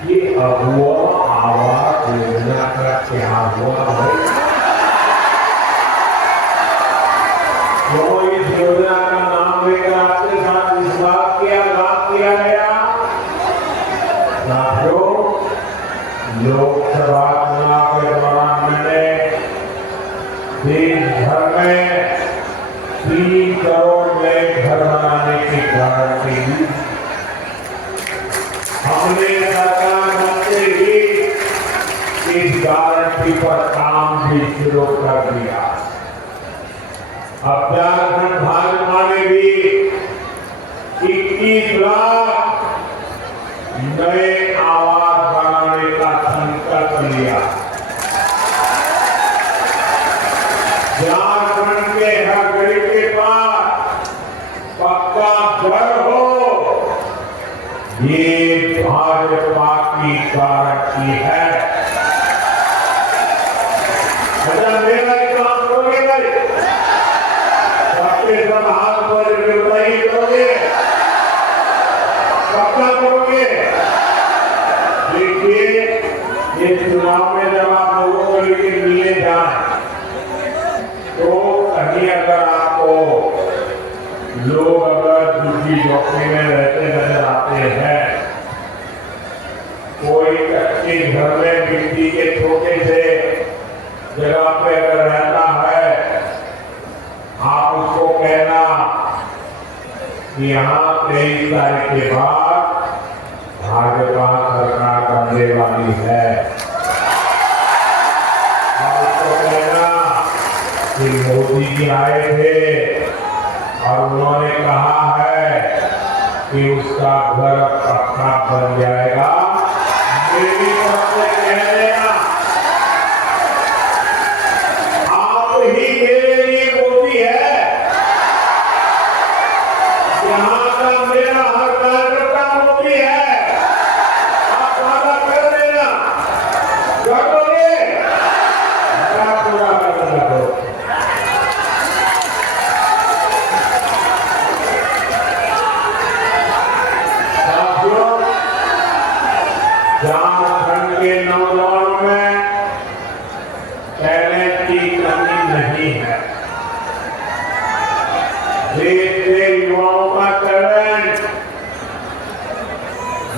ये अगुआ आवास योजना का क्या हुआ है? तो इस योजना का नाम लेकर आपके साथ इस बात की आगाह किया गया। साथियों, लोकसभा चुनाव के दौरान मैंने देश भर में 3 करोड़ नए घर बनाने की गारंटी दी। हमने सरकार बनते ही इस गारंटी पर काम भी शुरू कर दिया। अब झारखंड भाजपा ने भी 21 लाख नए आवास बनाने का संकल्प लिया। झारखंड के हर गरीब के पास पक्का घर हो, ये भाजपा की गारंटी है। अच्छा, मेरा काम करोगे भाई? सबके सब हाथ पर बताइए, करोगे? पक्का करोगे? देखिए, ये चुनाव में जब आप लोगों को लेके मिलने जाए तो कहीं अगर आपको लोग अगर झुग्गी झोंपड़ी में रहते नजर आते हैं, कोई कच्चे घर में मिट्टी के छोटे से जगह पे अगर रहता है, आप उसको कहना कि यहाँ 23 तारीख के बाद भाजपा सरकार बनने वाली है। और उसको कहना कि मोदी जी आए थे और उन्होंने कहा है कि उसका घर पक्का बन जाएगा। मेरी तरफ से कह देना, आप ही मेरे लिए मोदी है। यहाँ का मेरा हर कार्यकर्ता मोदी है। आप वादा कर देना, कर दोगे? क्या पूरा कर दो। झारखंड के नौजवानों में टैलेंट की कमी नहीं है। देश के युवाओं का टैलेंट,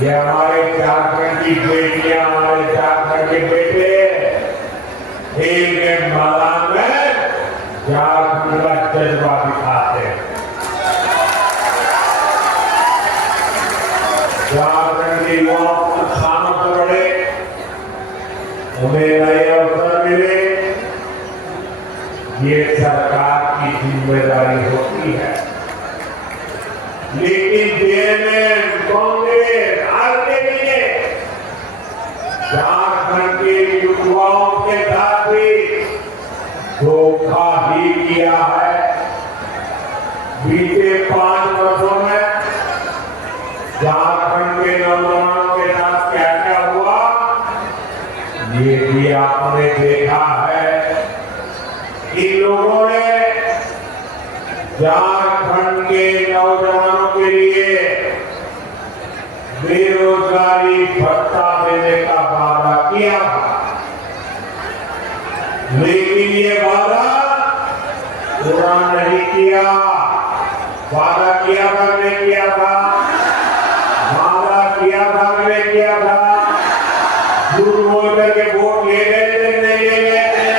ये हमारे झारखंड की बेटियां, हमारे झारखंड के बेटे खेल के मैदान में झारखंड का जज्बा दिखाते हैं। झारखंड के युवाओं को स्थानों पर बढ़े, उन्हें नए अवसर मिले, ये सरकार की जिम्मेदारी होती है। लेकिन जेएमएम, कांग्रेस, आरजेडी झारखंड के युवाओं के साथ भी धोखा ही किया है। बीते 5 वर्षों में झारखंड के नौजवानों के साथ क्या क्या हुआ, ये भी आपने देखा है। इन लोगों ने झारखंड के नौजवानों के लिए बेरोजगारी भत्ता देने का वादा किया था, लेकिन ये वादा पूरा नहीं किया। वादा किया था, नहीं किया था? वादा किया था, नहीं किया था? झूठ बोल करके वोट ले गए थे, नहीं ले गए थे?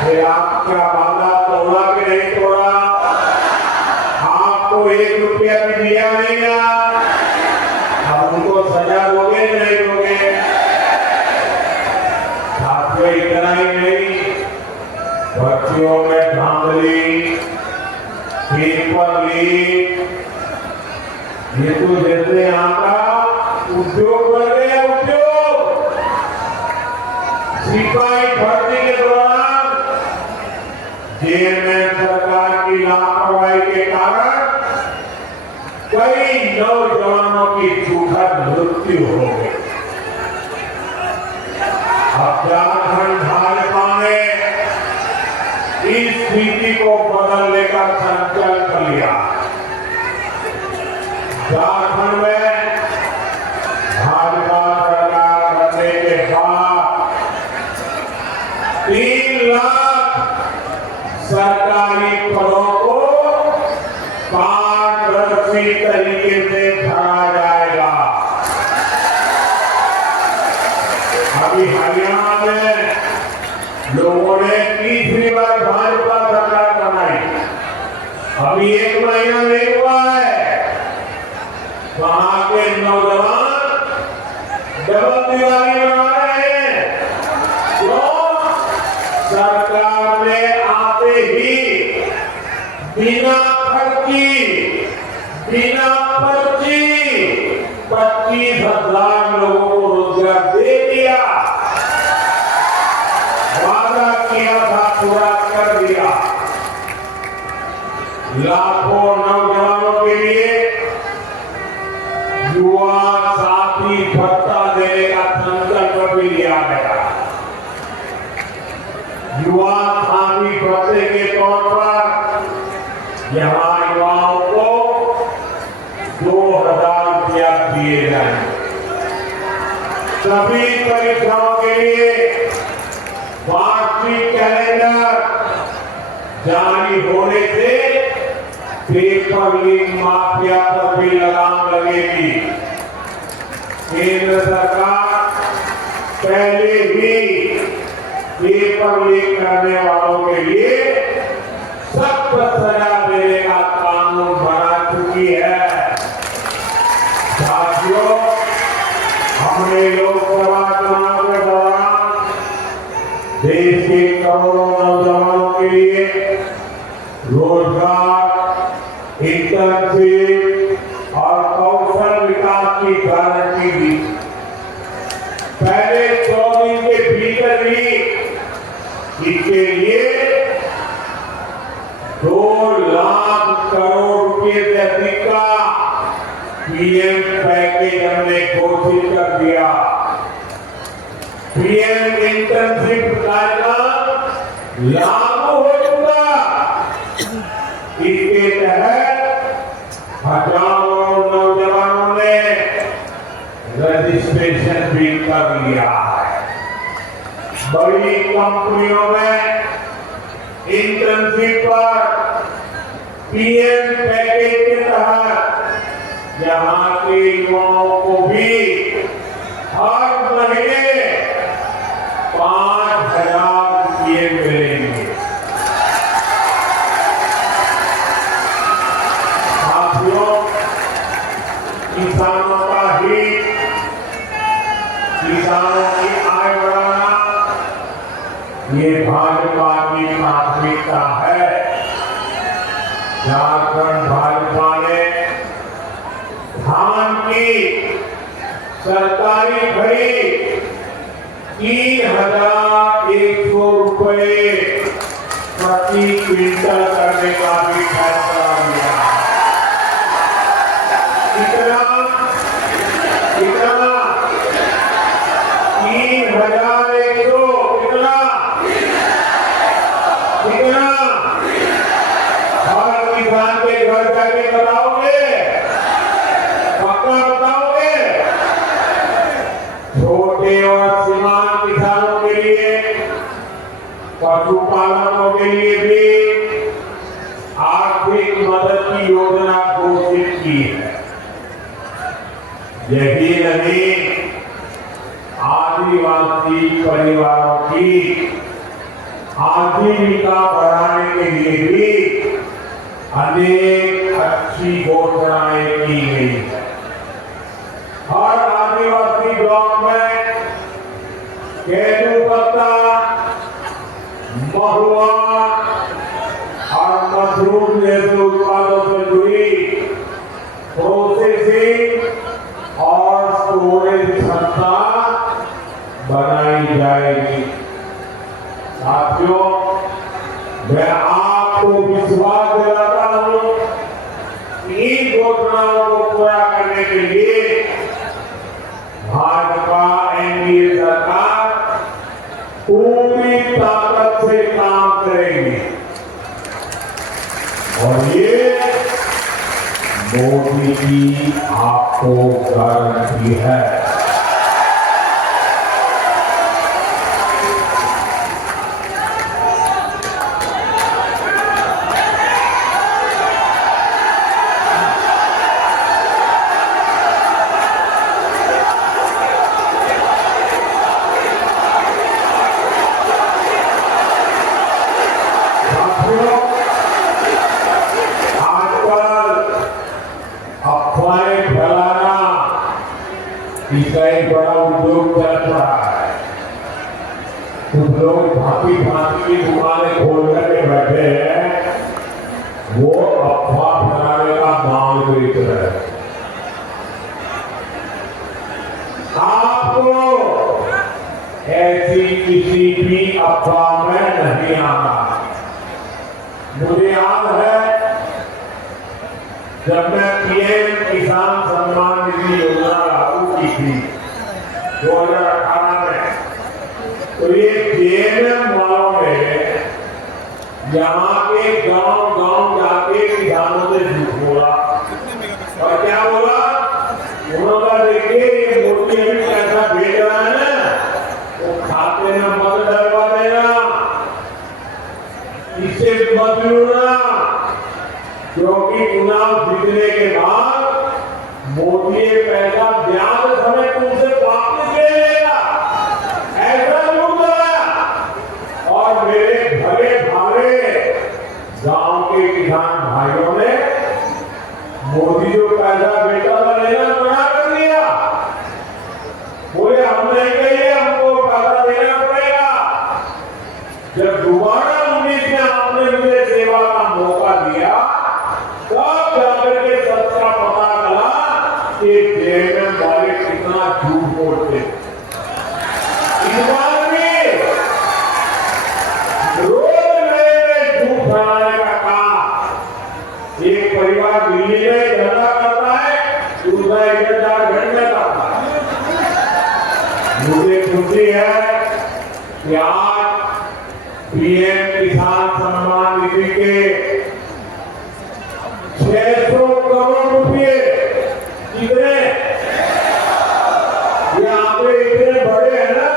फिर आपका वादा तोड़ा कि नहीं तोड़ा? आपको 1 रुपया भी दिया नहीं ना? अब उनको सजा दोगे नहीं दोगे? साथियों, इतना ही नहीं, बच्चियों में धांधली, पेपर लीक, ये तो जैसे यहाँ का उद्योग बन गया। उद्योग सिपाही भर्ती के दौरान जेएमएम सरकार की लापरवाही के कारण कई नौजवानों की दुखद मृत्यु हो गई। अब झारखंड भाजपा ने इस स्थिति को बदलने का संकल्प लिया। झारखंड में भाजपा सरकार बनने के बाद 3 लाख सरकारी पदों को पारदर्शी तरीके से भरा जाएगा। अभी हरियाणा में लोगों ने तीसरी बार भाजपा सरकार बनाई, अभी 1 महीना नहीं हुआ है, वहां के नौजवान डबल दिवाली मना रहे हैं। क्यों? सरकार ने आते ही बिना पर्ची 25,000 लोगों को रोजगार दे दिया। वादा किया था, पूरा कर दिया। लाखों नौजवानों के लिए युवा साथी भत्ता देने का संकल्प भी लिया गया। युवा साथी भत्ते के तौर पर यहां युवाओं को 2,000 रुपया दिए जाएंगे। सभी परीक्षाओं के लिए वार्षिक कैलेंडर जारी होने से पेपर लीक माफिया पर भी लगाम लगेगी। केंद्र सरकार पहले ही पेपर लीक करने वालों के लिए सख्त सजा देने का कानून बना चुकी है। साथियों, हमने लोकसभा चुनाव के दौरान देश के करोड़ों नौजवानों के लिए रोजगार, इंटर्नशिप और कौशल विकास की गारंटी दी। पहले 100 दिन के भीतर ही इसके लिए 2 लाख करोड़ रुपए से अधिक का पीएम पैकेज हमने घोषित कर दिया। पीएम इंटर्नशिप कार्यक्रम लागू हो चुका। इसके तहत हजारों नौजवानों ने रजिस्ट्रेशन भी कर लिया है। बड़ी कंपनियों में इंटर्नशिप पर पीएम पैकेज के तहत यहाँ के युवाओं को भी हर महीने 5,000 रुपये मिलेंगे। साथियों, किसानों का हित, किसानों की आय बढ़ाना, ये भाजपा की प्राथमिकता है। झारखंड भाजपा ने धान की सरकारी खरीद 3,100 रुपए प्रति क्विंटल करने का भी फैसला लिया। कितना 3,100 कितना हर किसान के घर जाके बताओगे? पक्का बताओगे? छोटे और सीमांत किसानों के लिए, पशुपालकों के लिए भी आर्थिक मदद की योजना घोषित की है। यही नहीं, आदिवासी परिवारों की आजीविका बढ़ाने के लिए भी अनेक अच्छी घोषणाएं की गई है। हर आदिवासी ब्लॉक में केंदुपत्ता, महुआ और मशरूम जैसे उत्पादों से जुड़ी प्रोसेसिंग और स्टोरेज क्षमता बनाई जाएगी। साथियों, मैं आपको विश्वास दिलाता हूं कि इन घोषणाओं को पूरा करने के लिए भाजपा एनडीए सरकार पूरी ताकत से काम करेगी। और ये मोदी की आपको गारंटी है। इसका एक बड़ा उद्योग चल रहा है। कुछ लोग भांति भांति की दुकानें खोल करके बैठे हैं, वो अफवाह फैलाने का माल बेच रहे हैं। आपको ऐसी किसी भी अफवाह में नहीं आना। मुझे याद है जब मैं पीएम किसान सम्मान निधि योजना लागू की थी 2018 में, तो ये जेएमएम वालों ने यहाँ के गांव-गांव जाके किसानों से झूठ बोला। और क्या बोला? उन्होंने देखिए ये मोदी अभी पैसा भेज रहा है ना, वो खाते में मत डलवा देना, इससे मत लूटना, क्योंकि चुनाव जीतने के बाद मोदी पैसा ब्याज समय तुमसे वापस ले लेगा, ऐसा लूट रहा। और मेरे भले भाले गांव के किसान भाइयों ने मोदी जो पैसा बेटा था लेना मना कर दिया। बोले हम नहीं कहिए, हमको पैसा देना पड़ेगा। जब दोबारा 19 में आपने मुझे सेवा का मौका दिया, तब जाकर के सच का पता चला कि जेएमएम वाले कितना झूठ बोलते। इस बार भी रोज नए झूठ फैलाने का काम एक परिवार दिल्ली में धंधा करता है, दूसरा 1-4 घंटे करता है। मुझे खुशी है कि आज पीएम किसान सम्मान निधि के 600 करोड़ रुपए, कितने? ये आंकड़े इतने बड़े हैं ना,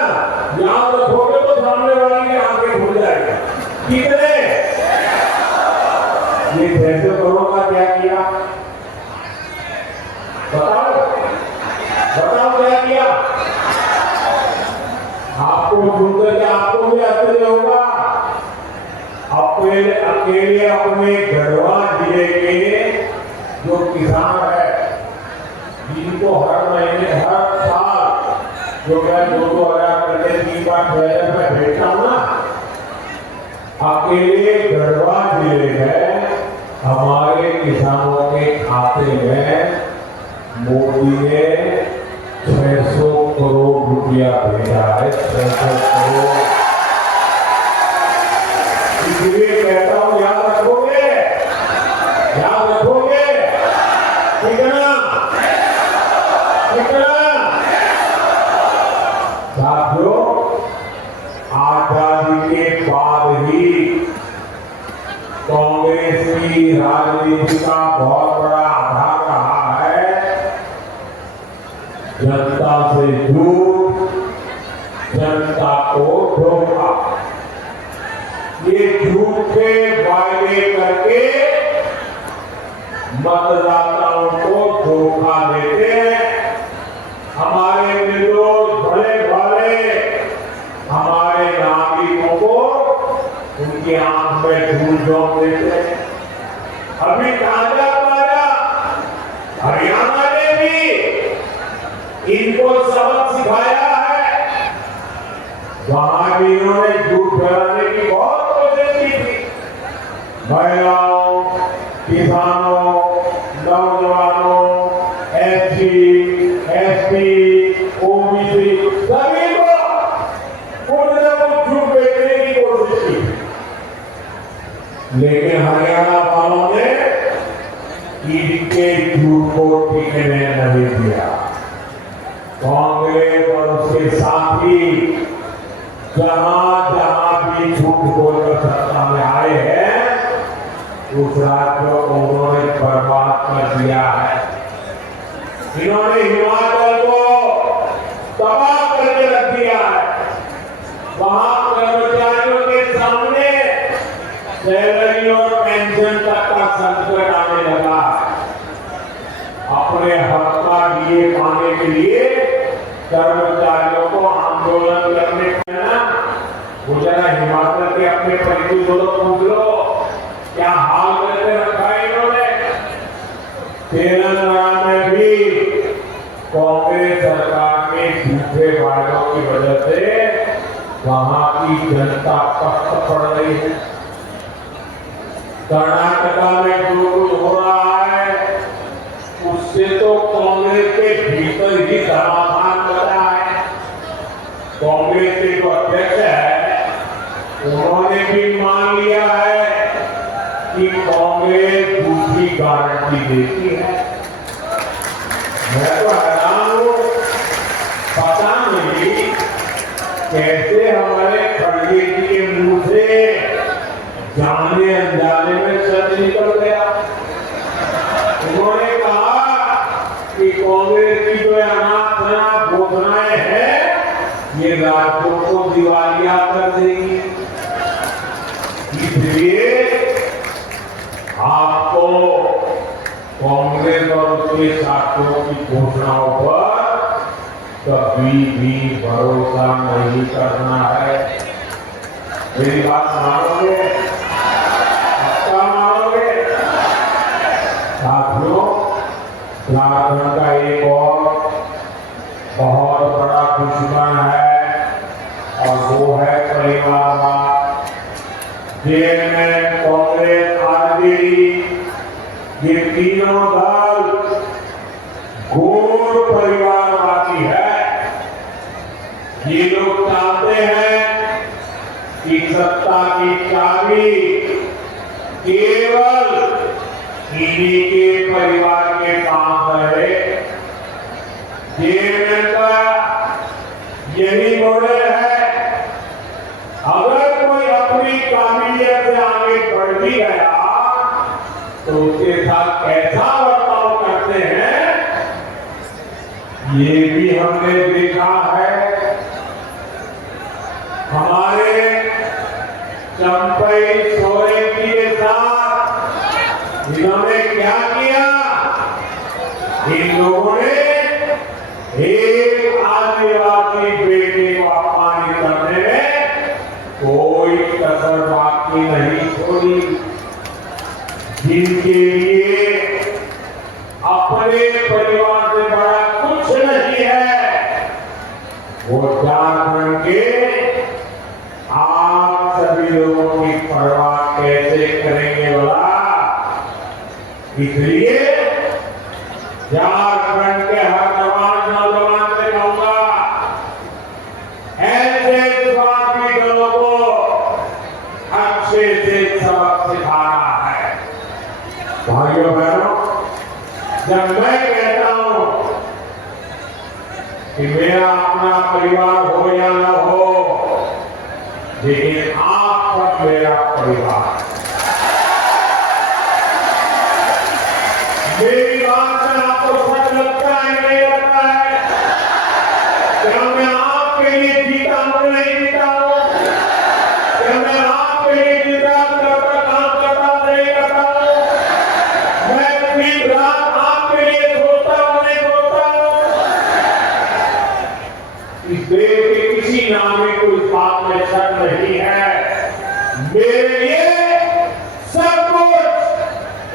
याद रखोगे तो सामने वाले की आंखें खुल जाएगी। कितने? ये 600 करोड़ का क्या किया? बताओ क्या किया? आपको सुनकर के आपको भी आश्चर्य होगा। अकेले अपने गढ़वा जिले के जो किसान है, जिनको हर महीने हर साल जो मैं 2-2 हजार करके 3 बार 6 में भेजता हूँ ना, अकेले गढ़वा जिले में हमारे किसानों के खाते में मोदी ने 600 करोड़ रुपया भेजा है। 600 करोड़। इसलिए कहता हूं, याद रखोगे? याद रखोगे? कितना? साथियों, आजादी के बाद ही कांग्रेस की राजनीति का बहुत बड़ा आधार रहा है जनता से झूठ, जनता को धोखा। ये झूठे वायदे करके मतदाताओं को धोखा देते हैं। हमारे निर्दोष भले भाले हमारे नागरिकों को उनकी आंख में धूल झोंक देते हैं। अभी ताजा हरियाणा ने भी इनको सबक सिखाया है। वहां भी इन्होंने झूठ फैलाने की बहुत कोशिश की थी। महिलाओं, किसानों, नौजवानों, एससी, एसटी, ओबीसी सभी को कुछ न कुछ झूठ बेचने की कोशिश की, लेकिन हरियाणा वालों ने इनके झूठ को टिकने नहीं दिया। कांग्रेस और उसके साथी जहां जहां भी झूठ बोलकर सत्ता में आए हैं, उस राज्य को उन्होंने बर्बाद कर दिया है। इन्होंने हिमाचल को तबाह करके रख दिया है। वहां कर्मचारियों के सामने सैलरी और पेंशन तक का संकट आने लगा है। अपने हक का लिए पाने के लिए कर्मचारियों को आंदोलन करने पड़ा। वो जरा हिमाचल के अपने परिचित लोग पूछ लो, क्या हाल करके रखा है इन्होंने। तेलंगाना में भी कांग्रेस सरकार झूठे वादों की वजह से वहां की जनता कष्ट पड़ रही है। कर्नाटका में जो कुछ हो रहा है उससे तो कांग्रेस के भीतर ही समाधान बना है। कांग्रेस के जो अध्यक्ष है उन्होंने भी मान लिया है कि कांग्रेस दूसरी गारंटी देती है। मैं तो हैरान हूं, पता नहीं कैसे हमारे खड़गे जी के मुंह से जाने अनजाने में सच निकल गया। उन्होंने कहा कि कांग्रेस की जो अनाप घोषणाएं हैं ये राज्यों को दिवालिया कर देगी, इसलिए आपको कांग्रेस और उसके साथियों की घोषणाओं पर कभी भी भरोसा नहीं करना है। मेरी बात मानोगे? पक्का मानोगे? साथियों, झारखंड का एक और बहुत बड़ा दुश्मन है और वो है परिवारवाद। जेल में कांग्रेस, आरजेडी ये तीनों दल घोर परिवारवादी है। ये लोग चाहते हैं कि सत्ता की चाबी केवल इन्हीं के परिवार के पास रहे। जेल का यही मॉडल है। अगर कोई अपनी काबिलियत से आगे बढ़ भी गया तो उसके साथ कैसा बर्ताव करते हैं ये भी हमने देखा है। हमारे चंपई सोरेन के साथ इन्होंने क्या किया? इन लोगों ने एक आदिवासी बेटे को अपमानित करने में कोई कसर बाकी नहीं छोड़ी। जिनके लिए अपने परिवार से बड़ा कुछ नहीं है वो झारखंड के आप सभी लोगों की परवाह कैसे करेंगे बोला? इसलिए झारखंड के हर नौजवान से कहूंगा, ऐसे स्वार्थी दलों को अच्छे से सबक सिखाना है। भाइयों बहनों, जब मैं कहता हूं कि मेरा अपना परिवार हो या न हो, लेकिन आप सब मेरा परिवार। मेरी बात से आपको सच लगता है नहीं लगता है? क्या मैं आपके लिए जीता हूं नहीं जीता हूं? क्या मैं आपके लिए जीता करता काम करता नहीं करता हूं? मैं दिन रात आपके लिए सोचता हूं नहीं सोचता हूं? इस देश के किसी नागरिक को इस बात में शक नहीं है। मेरे लिए सब कुछ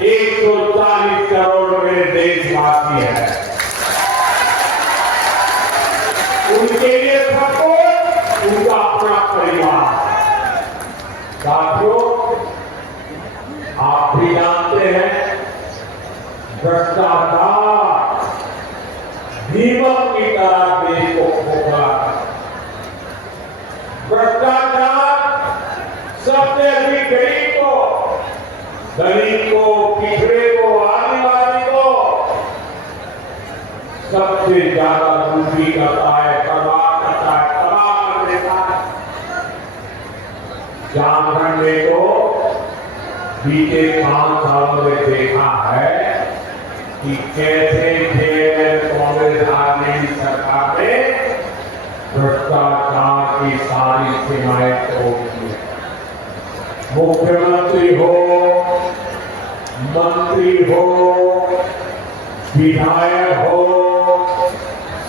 140 करोड़ मेरे देशवासी है। उनके लिए सब कुछ उनका अपना परिवार। साथियों, आप भी जानते हैं भ्रष्टाचार दीमक की तरह देश को खोखला है। भ्रष्टाचार सबसे अधिक गरीब को, दलित को, पिछड़े को, आदिवासी को सबसे ज्यादा दुखी करता है, बर्बाद करता है, तबाह कर देता है। झारखंड में तो बीते 5 सालों में देखा है कि कैसे कांग्रेस आने की सरकार ने भ्रष्टाचार की सारी सीमाएं तोड़ दी। मुख्यमंत्री हो, मंत्री हो, विधायक हो,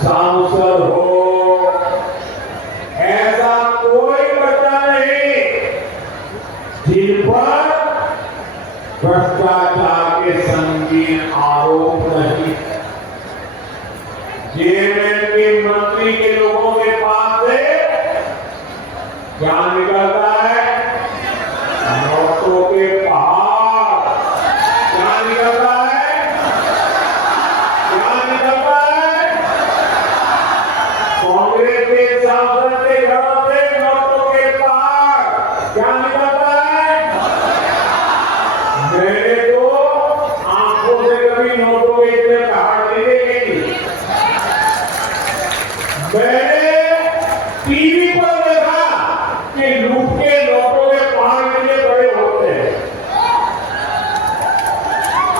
सांसद हो, ऐसा कोई बच्चा नहीं जिन पर भ्रष्टाचार के संगीन आरोप नहीं। जेल के मंत्री के लोगों क्या निकलता है? नोटों के पहाड़। क्या निकलता है? क्या निकलता है? कांग्रेस के सांसद के घरों से नोटों के पहाड़। क्या निकलता है? मैंने तो आंखों से कभी नोटों के इतने पहाड़ नहीं देखे। मैंने टीवी पर देखा कि लूट के नोटों के पहाड़ कितने बड़े होते हैं।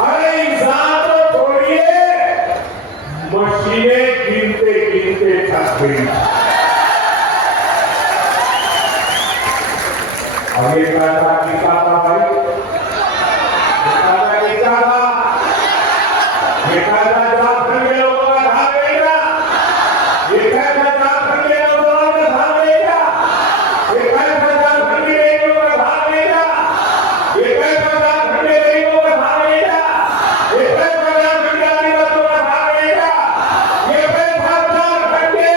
अरे इंसान तो छोड़िए, मशीनें गिनते गिनते थक गई। और ये पैसा किसका था भाई? ये पैसा झारखंड के लोगों का था बेटा। ये पैसा झारखंड के लोगों का था बेटा। ये पैसा झारखंड के लोगों का था बेटा। ये पैसा झारखंड के लोगों का था बेटा। ये पैसा झारखंड के आदिवासियों का था बेटा। ये पैसा झारखंड के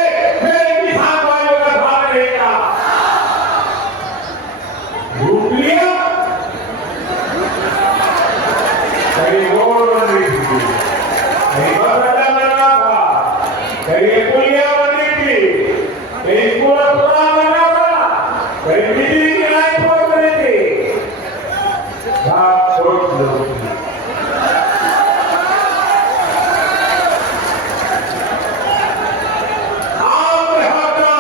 मेरे किसान भाइयों का था बेटा। लूट लिया। कहीं रोड बन रही थी, कहीं बस अड्डा बना था, कहीं पुलिया बनी थी, कहीं पूरा बना था, कहीं बिजली की लाइन पहुंच रही थी। बात सोच लो। आपने हटा,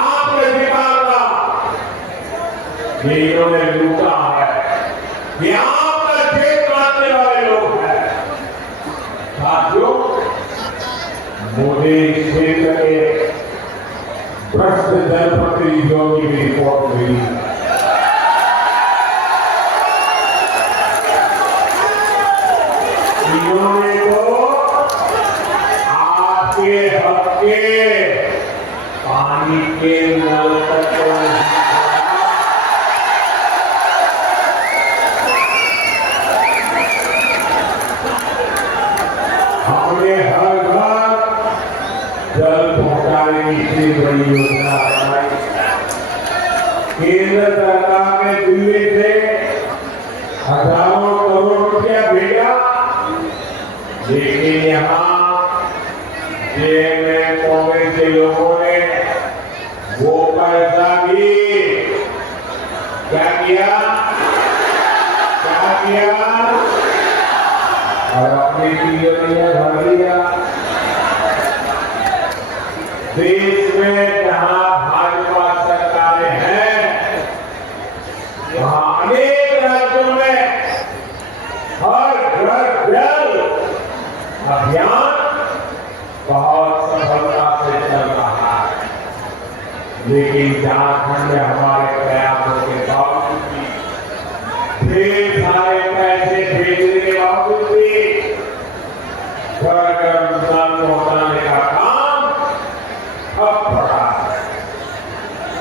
आपने निकाला, ये इन्होंने लूटा है। ये आपका जेब काटने वाले लोग हैं। साथियों, मोदी क्षेत्र के भ्रष्ट जनप्रतिनिधियों की भी रिपोर्ट हुई। इन्होंने तो आपके हक के पानी के नल तक हमने हर घर जल पहुंचाने की इतनी बड़ी योजना बनाई। केंद्र सरकार ने दिल्ली से हजारों करोड़ रुपया भेजा, लेकिन यहाँ जेल में कांग्रेस के लोगों ने वो पैसा भी क्या किया? क्या किया? और अपनी तिजोरियां भर लिया। देश में जहां भाजपा सरकारें हैं, वहां अनेक राज्यों में हर घर जल अभियान बहुत सफलता से चल रहा है। लेकिन झारखंड में हमारे प्रयासों के बावजूद भी, ढेर सारे पैसे भेजने के बावजूद भी घर घर नुकसान पहुंचाने का काम अब पड़ा है।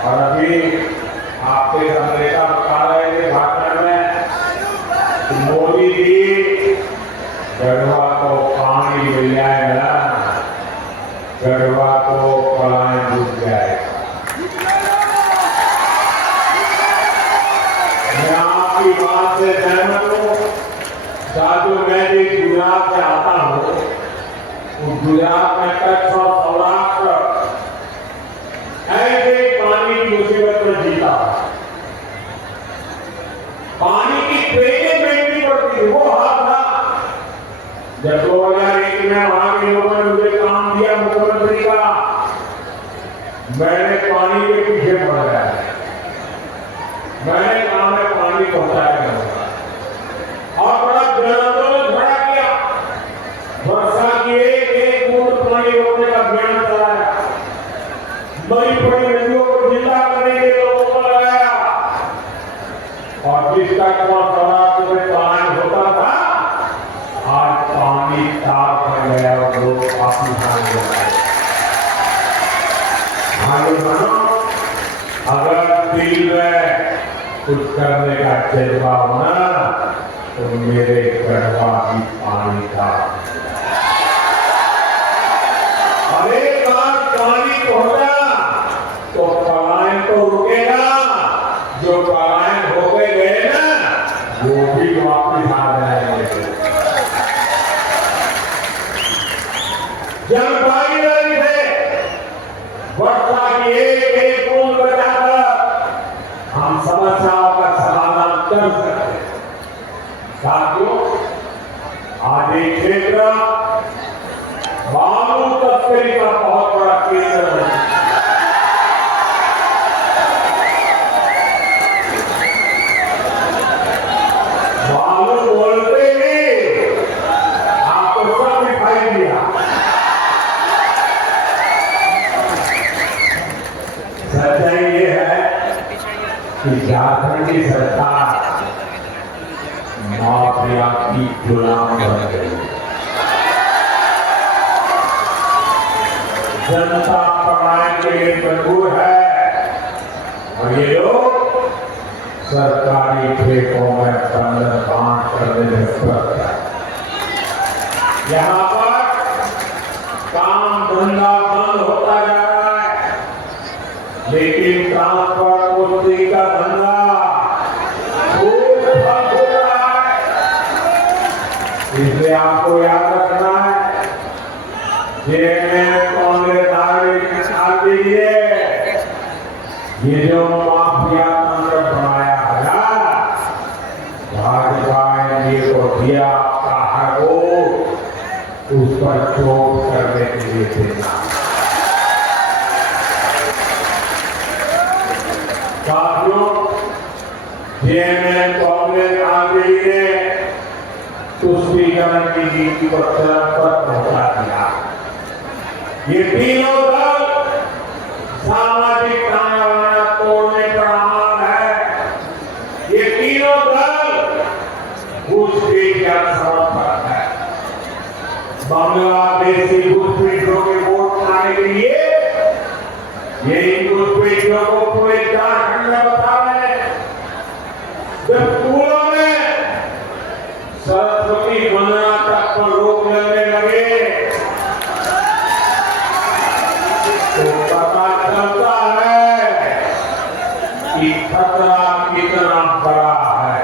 और अभी आपके संदेशा बता रहे थे भाषण में, मोदी जी गढ़वा को पानी मिल जाएगा, गढ़वा को पलायन रुक जाएगा। मैं आपकी बात से सहमत हूँ। साधु, मैं भी गुजरात से आता हूँ। गुजरात में कच्छ और सौराष्ट्र ऐसे पानी की मुसीबत में जीता। पानी की ट्रेनें बेचनी पड़ती थी। वो हाल था जब 2001 में वहां के लोगों ने मुझे काम दिया मुख्यमंत्री का। मैंने पानी के पीछे पड़ गया। मैंने कहा मैं पानी पहुंचाया और बड़ा जन आंदोलन खड़ा किया। वर्षा की एक बूंद पानी रोकने का अभियान चलाया। बड़ी बड़ी नदियों को जिंदा करने के लिए लोगों को लगाया। और जिसका कुआं सौराष्ट्र में पलायन होता था, आज पानी साफ हो गया और लोग काफी भाग गए। अगर दिल में कुछ करने का जज्बा होना तो मेरे गढ़वा भी पानी था। और एक बार पानी पहुंचा तो पलायन तो कि झारखंड की सरकार माफिया की गुलाम बन गई। जनता पढ़ाने के लिए मजबूर है और ये लोग सरकारी ठेकों में बंधन बांट करने में व्यस्त है। यहाँ पर काम धंधा बंद होता जा रहा है, लेकिन ट्रांसपोर्ट कुश्ती का धंधा खूब बंद हो रहा है। इसलिए आपको याद रखना है, कांग्रेस निकाल दीजिए। ये जो माफिया तंत्र बनाया है, भाजपा एनडीए को दिया आपका हर वोट उस पर चोट करने के लिए देना। साथियों, जेएमएम कांग्रेस आंदोलन ने तुष्टीकरण की नीति को चरम पर पहुंचा दिया। ये तीनों दल सामाजिक तानाबाना तोड़ने पर आमाद है। ये तीनों दल घुसपैठ का समर्थक है। बांग्लादेशी घुसपैठियों के वोट पाने के लिए ये इन घुसपैठियों को पूरे झारखंड में बता रहे हैं। जब स्कूलों में सरस्वती वंदना तक पर रोक लगने लगे तो पता चलता है कि खतरा कितना बड़ा है।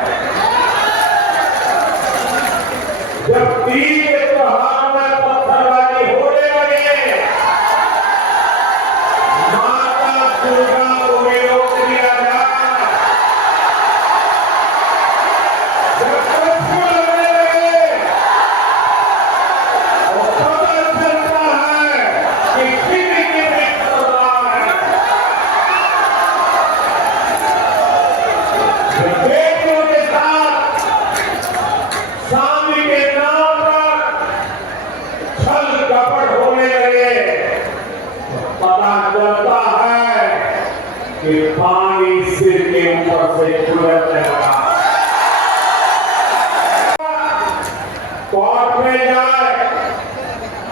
जब तीज के त्योहार में पत्थरबाजी होने लगे, माता दुर्गा को भी रोक दिया जाए। जब कर्फ्यू लगने लगे तो पता चलता है कि कितनी खतरा है। जब बेटियों के साथ स्वामी के नाम पर छल कपट होने लगे तो पता चलता है कि पानी सिर के ऊपर से गुजरने लगा। कोर्ट में जाए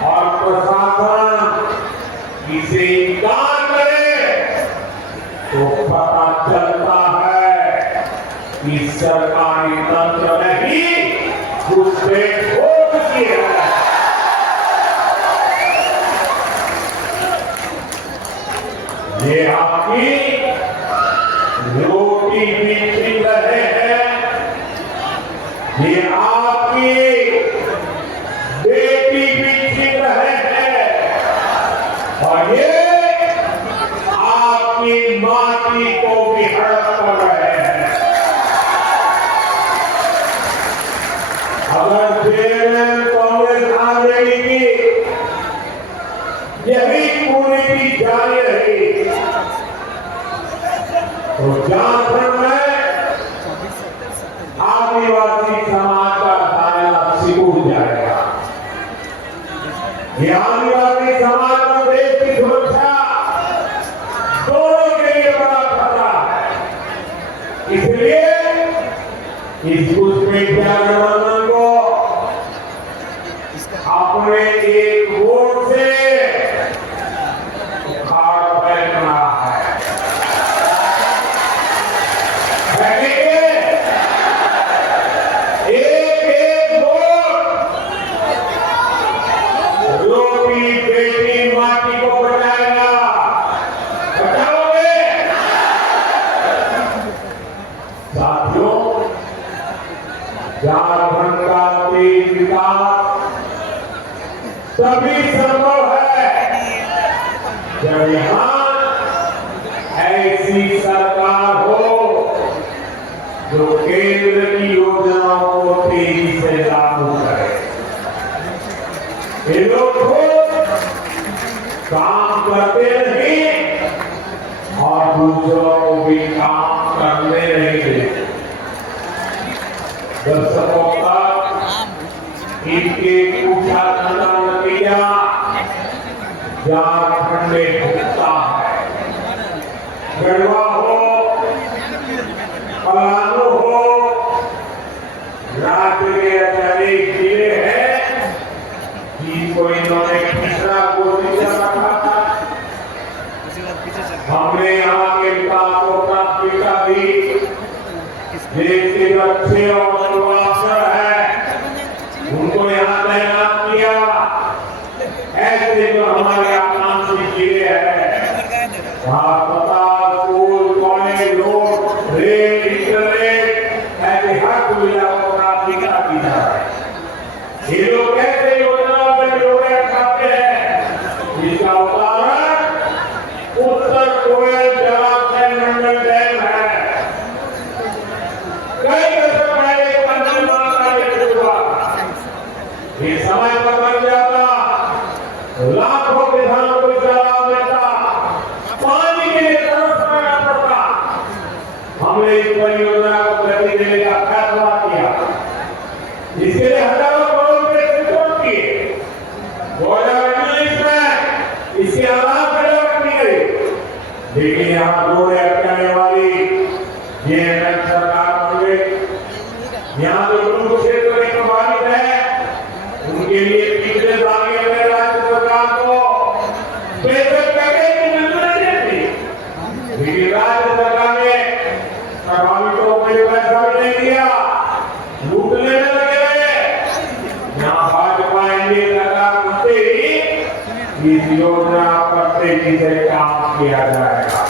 और प्रशासन इसे इनकार करे तो पता चलता है कि सरकारी तंत्र में ही घुसपैठ हो चुकी है। ये आपकी रोटी भी छीन रहे हैं, ये आपकी बेटी भी छीन रहे हैं और ये आपकी माटी को भी हड़प कर रहे हैं। अगर जेएमएम कांग्रेस आ जाएगी, यही कुरीति जारी रही तो झारखंड में आदिवासी समाज का दायरा सिकुड़ जाएगा। ये आदिवासी समाज और देश की सुरक्षा दोनों के लिए बड़ा खतरा है। इसलिए इस घुसपैठिया गठबंधन को अपने एक वोट से उखाड़ फेंकना है। एक वोट रोटी बेटी माटी को बचाएगा। बचाओगे साथियों, झारखंड का तेज विकास तभी संभव है जब यहाँ ऐसी सरकार हो जो केंद्र की योजनाओं को तेजी से लागू करे। ये लोग काम करते नहीं और दूसरों को भी काम करने नहीं देते। दर्शकों का इनके पूछा करना नतीजा झारखंड में भुगता है। गढ़वा हो, पलामू हो, राज्य के अनेक जिले हैं जिनको इन्होंने तीसरा घोषित कर रखा था। हमने यहाँ के विकास को प्राथमिकता दी। देश के जो अच्छे और अफसर हैं उनको यहाँ तैनात किया। ऐसे जो हमारे आकांक्षी जिले हैं वहाँ अस्पताल, school, college, road, rail, internet ऐसे हर सुविधा को प्राथमिकता दी जा रही है। ये लोग कैसे योजनाओं में जोड़े खाते हैं, इसका उदाहरण उत्तर कोयल जलाशय मंडल डैम है। कई दशक पहले निर्माण कार्य शुरू हुआ, ये समय पर बन जाता, लाखों किसानों को इसका लाभ मिलता, पानी के लिए तरस करना पड़ता। हमने इस परियोजना को गति देने का फैसला किया। इसके लिए हजारों करोड़ रुपए स्वीकृत किए। 2019 में इसके आधार पर की गई, लेकिन यहाँ रोड अटकाने वाली ये सरकार बन गई। यहाँ जो लोग क्षेत्र में प्रभावित है उनके लिए पिछले साल के राज्य सरकार को बेहतर पैकेज की मंजूरी दी थी, लेकिन राज्य सरकार ने प्रभावितों को पैसा भी नहीं दिया, लूटने में लगे। यहाँ भाजपा एनडीए सरकार बनते ही इस योजना पर तेजी से काम किया जाएगा।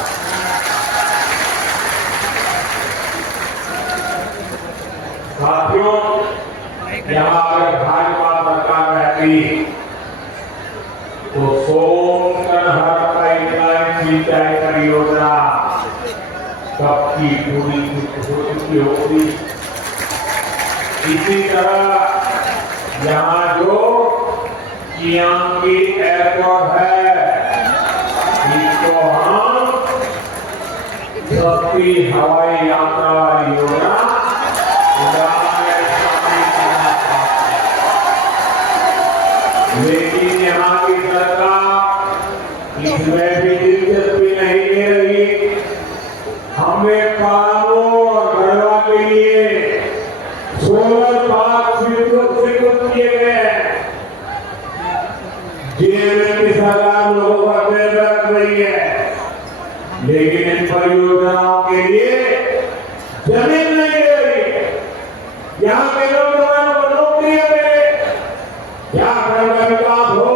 साथियों, यहाँ अगर भाजपा सरकार रहती तो सोनकनहर पाइपलाइन सिंचाई परियोजना कब की पूरी हो चुकी होती। इसी तरह यहाँ जो चियांगी एयरपोर्ट है, इसको हम सस्ती हवाई यात्रा योजना लेकिन यहाँ की सरकार इसमें भी दिलचस्पी नहीं ले रही। हमें कानों और गढ़वा के लिए सोलर पार्क स्वीकृत किए गए हैं, जिनमें 20,000 लोगों का पेड़ रख रही है, लेकिन इन परियोजनाओं के लिए जमीन नहीं दे रही है। यहाँ के नौजवानों को नौकरियां मिले, यहाँ का विकास हो,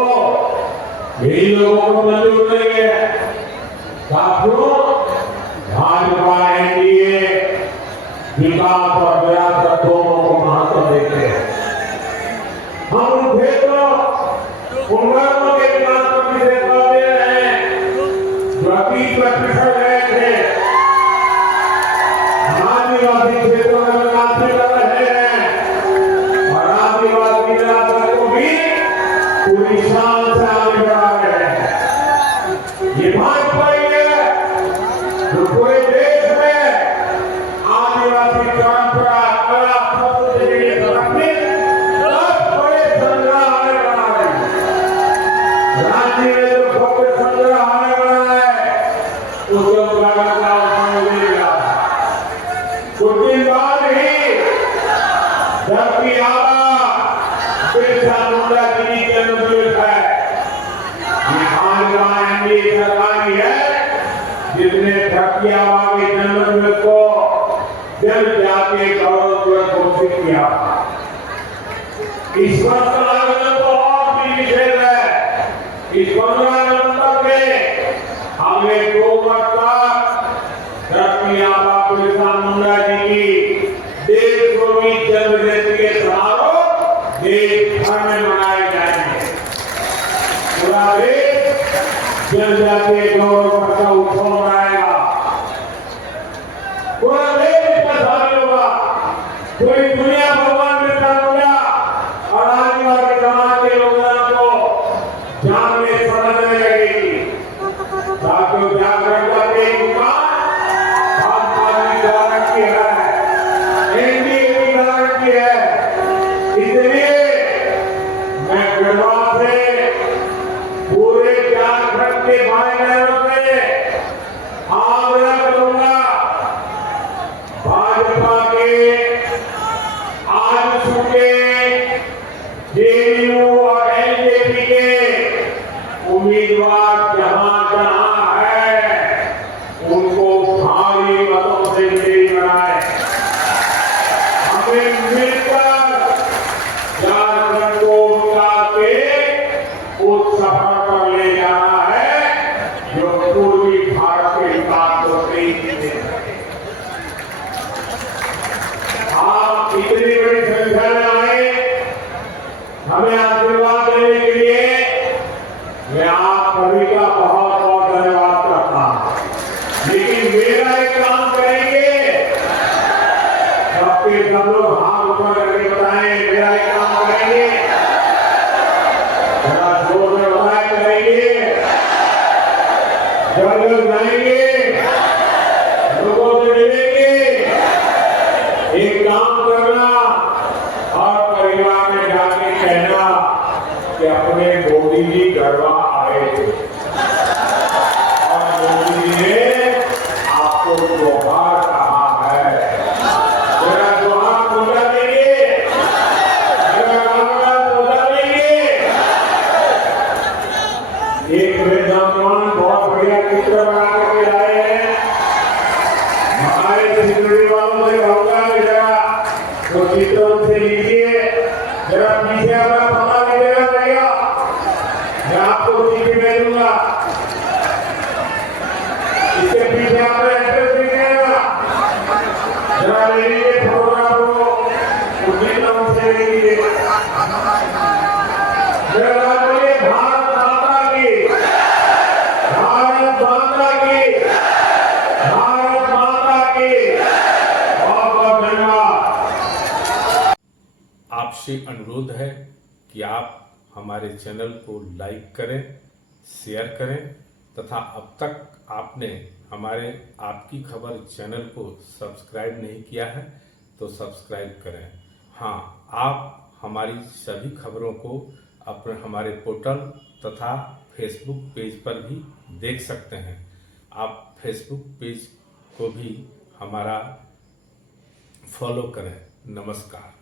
यही लोगों को मंजूर नहीं है। साथियों, भाजपा एनडीए विकास और विरासत दोनों को महत्व देते हैं। हम उन क्षेत्रों, उन वर्गों के विकास पर विशेष बल दे रहे हैं जो अतीत में पिछड़ गए थे। आदिवासी क्षेत्रों में विकास भी कर रहे हैं और आदिवासी विरासत को भी पूरी शान से आगे बढ़ा रहे हैं। ये भाजपा ही है जो पूरे देश में आदिवासी परंपरा, कला, संस्कृति के लिए समर्पित 10 बड़े संग्रहालय बना रही है। राज्य में जो भव्य संग्रहालय बना है उसके उद्घाटन का अवसर मिलेगा। कुछ दिन बाद ही धरती आबा बिरसा मुंडा जी की जन्मदिवस है। ये भाजपा एनडीए सरकार ही है जिसने धरती आबा के जन्मदिवस को जनजातीय गौरव दिवस घोषित किया। इस वर्ष का आयोजन तो और भी विशेष है। इस 15 नवंबर के अगले 2 वर्ष तक धरती आबा बिरसा मुंडा जी की 150वीं जन्मजयंती के समारोह देश भर में मनाए जाएंगे। पूरा देश जनजातीय गौरव का उत्सव मनाएगा। पूरा देश इसका शामिल होगा। पूरी दुनिया भगवान बिरसा मुंडा और आदिवासी समाज के योगदान को जानने समझने लगेगी। साथियों, जागरण का एक भाजपा की गारंटी है, एनडीए की गारंटी है। इसलिए मैं गढ़वा से पूरे झारखंड के भाई बहनों से आग्रह करूंगा, जो पूर्वी भारत के विकास को तेज थे। आप इतनी बड़ी संख्या में आए हमें आशीर्वाद देने के लिए मैं आप सभी का बहुत बहुत धन्यवाद करता हूं। लेकिन मेरा एक काम करेंगे, सबके सब लोग हाथ ऊपर करके बताएं, मेरा एक काम करेंगे, जरा जोर में बताएं, करेंगे, जल जाएंगे, लोगों से मिलेंगे, एक काम करना और परिवार में जाके कहना कि अपने मोदी जी गढ़वा आए थे और मोदी जी ने आपको जोहार कहा है। मेरा जोहार पहुंचा देंगे, मेरा कामकाज पहुंचा देंगे। एक नौजवान बहुत बढ़िया चित्र बना करके आए हैं, हमारे सिक्योरिटी वालों से कहूंगा कि जरा वो चित्रों से लीजिए, जरा पीछे अपना पता लीजिएगा भैया, मैं आपको चिट्ठी भेजूंगा, इसके पीछे आपका एड्रेस लिखिएगा, जरा ले लीजिए फोटोग्राफ को, उसी नाम से ले लीजिए। जरा बोलिए भारत माता की, भारत माता की, भारत माता की। बहुत बहुत धन्यवाद। आपसे अनुरोध है कि आप हमारे चैनल को लाइक करें, शेयर करें तथा अब तक आपने हमारे आपकी खबर चैनल को सब्सक्राइब नहीं किया है तो सब्सक्राइब करें। हाँ, आप हमारी सभी खबरों को अपने हमारे पोर्टल तथा फेसबुक पेज पर भी देख सकते हैं। आप फेसबुक पेज को भी हमारा फॉलो करें। नमस्कार।